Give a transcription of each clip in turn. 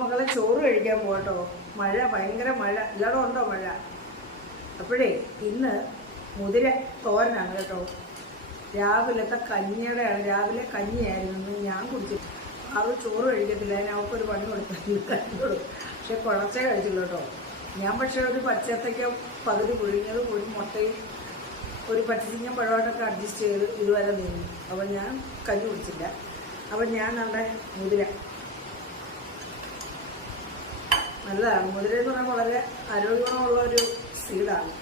മക്കളെ ചോറ് കഴിക്കാൻ പോകട്ടോ മഴ ഭയങ്കര മഴ. എല്ലായിടും ഉണ്ടോ മഴ? അപ്പോഴേ ഇന്ന് മുതിര തോരനാണ് കേട്ടോ. രാവിലത്തെ കഞ്ഞിയുടെയാണ്. രാവിലെ കഞ്ഞിയായിരുന്നു. ഞാൻ കുടിച്ചു അത് ചോറ് കഴിക്കത്തില്ല. അതിന് അവൾക്കൊരു പണി കൊടുത്തു പക്ഷെ കുഴച്ചേ കഴിച്ചുള്ളൂ കേട്ടോ. ഞാൻ പക്ഷേ ഒരു പച്ചത്തേക്ക് പകുതി പുഴുങ്ങിയത് പുഴി മുട്ടയും ഒരു പച്ചച്ചിങ്ങ പഴമായിട്ടൊക്കെ അഡ്ജസ്റ്റ് ചെയ്ത് ഇതുവരെ നീങ്ങി അപ്പം ഞാൻ കഞ്ഞി കുടിച്ചില്ല. അപ്പം ഞാൻ നമ്മുടെ മുതിര നല്ലതാണ് മുതിര എന്ന് പറയുമ്പോൾ വളരെ ആരോഗ്യഗുണമുള്ള ഒരു സീഡാണ്.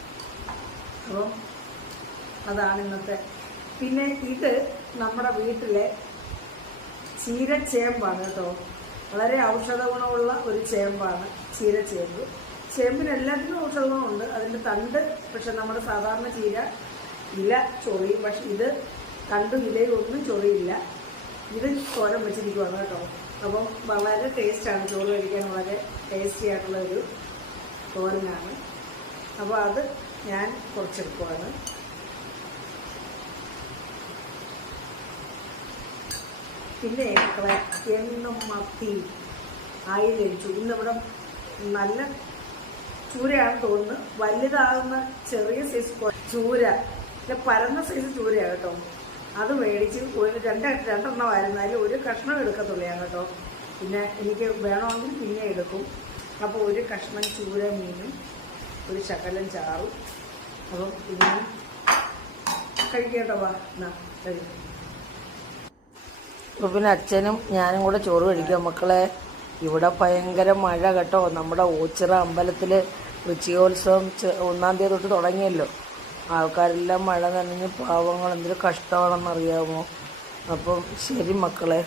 അപ്പം അതാണ് ഇന്നത്തെ. പിന്നെ ഇത് നമ്മുടെ വീട്ടിലെ ചീരച്ചേമ്പാണ് കേട്ടോ. വളരെ ഔഷധ ഗുണമുള്ള ഒരു ചേമ്പാണ് ചീരച്ചേമ്പ്. ചേമ്പിന് എല്ലാത്തിനും ഔഷധ ഗുണമുണ്ട്. അതിന്റെ തണ്ട് പക്ഷെ നമ്മുടെ സാധാരണ ചീര ഇല ചൊറിയും. പക്ഷെ ഇത് തണ്ടും ഇലയും ഒന്നും ചൊറിയില്ല. ഇത് തോരൻ വെച്ചിരിക്കുവാണ് കേട്ടോ. അപ്പം വളരെ ടേസ്റ്റാണ് ചോറ് കഴിക്കാൻ വളരെ ടേസ്റ്റി ആയിട്ടുള്ള ഒരു തോരനാണ്. അപ്പോൾ അത് ഞാൻ കുറച്ചെടുക്കുവാണ്. പിന്നെ മക്കളെ എന്നും മത്തി ആയിലടിച്ചു ഇന്നിവിടെ നല്ല ചൂരയാണ് തോന്നുന്നു. വലുതാകുന്ന ചെറിയ സൈസ് ചൂര. പരന്ന സൈസ് ചൂരയാണ് കേട്ടോ. അത് മേടിച്ച് ഒരു രണ്ട് രണ്ടെണ്ണമായിരുന്നാലും ഒരു കഷ്ണം എടുക്കത്തുള്ളൂ ഞാൻ കേട്ടോ. പിന്നെ എനിക്ക് വേണമെങ്കിൽ പിന്നെ എടുക്കും. അപ്പോൾ ഒരു കഷ്ണം ചൂര മീനും ഒരു ശകലം ചാറും. അപ്പം പിന്നെ കഴിക്കേട്ടോ വാ. എന്നാ കഴിക്കും അപ്പോൾ പിന്നെ അച്ഛനും ഞാനും കൂടെ ചോറ് കഴിക്കാം മക്കളെ. ഇവിടെ ഭയങ്കര മഴ കേട്ടോ. നമ്മുടെ ഓച്ചിറ അമ്പലത്തിൽ ഋഷിയോത്സവം ഒന്നാം തീയതി തൊട്ട് തുടങ്ങിയല്ലോ. ആൾക്കാരെല്ലാം മഴ നനഞ്ഞ് പാവങ്ങൾ എന്തൊരു കഷ്ടമാണെന്നറിയാമോ? അപ്പം ശരി മക്കളെ.